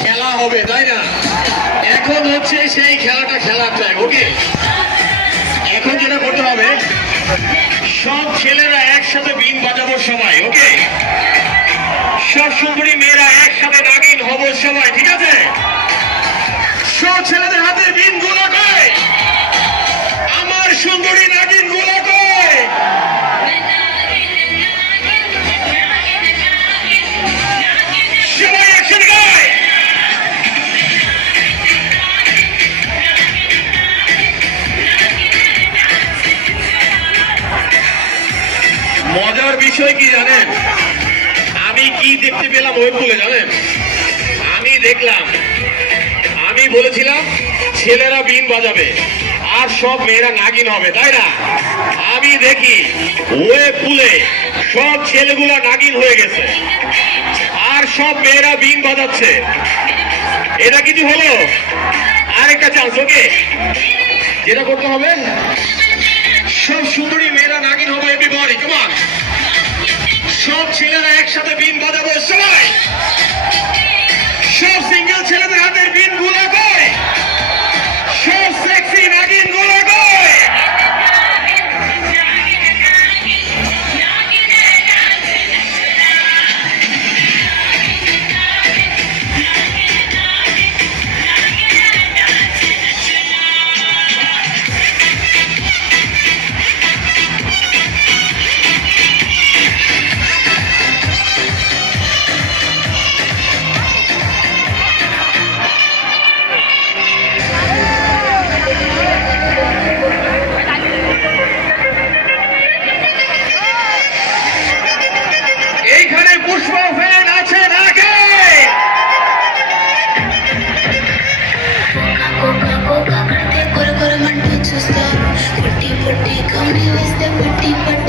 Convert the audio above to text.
খেলা হবে, তাই না? এখন হচ্ছে সেই খেলাটা খেলার টাইম। ওকে, এখন যেটা করতে হবে, সব ছেলেরা একসাথে বিন বাজাবো সবাই। ওকে, সব সুন্দরী মেয়েরা একসাথে নাগিন হবো সবাই, ঠিক আছে? সব ছেলেদের হাতে বিন গুলো কই? আমার সুন্দরী নাগিন গুলো কই? সবাই একসাথে গায়। মজার বিষয় কি জানেন? আমি কি দেখতে পেলাম ওই পুলে জানেন? আমি দেখলাম, আমি বলেছিলাম ছেলেরা বিন বাজাবে আর সব মেয়েরা নাগিন হবে, তাই না? আমি দেখি ওয়ে পুলে সব ছেলেগুলা নাগিন হয়ে গেছে আর সব মেয়েরা বিন বাজাচ্ছে। এটা কিছু হলো? আরেকটা চান্স। ওকে, যেটা করতে হবে, সব সুন্দরী মেয়েরা নাগিন হবে। এভরিবডি কাম অন, সব ছেলেরা একসাথে বিন বাজাবো সবাই। সব সিঙ্গেল ছেলেদের হাতের বিন গুলো কই? সব সেক্সি নাগিন গুলো কই? এইখানে পুষ্প ফ্যান আছে নাকি? कोका करते कोर कोर मंटू चूस्ता पुट्टी पुट्टी कौनी वेस्ते पुट्टी पुट्टी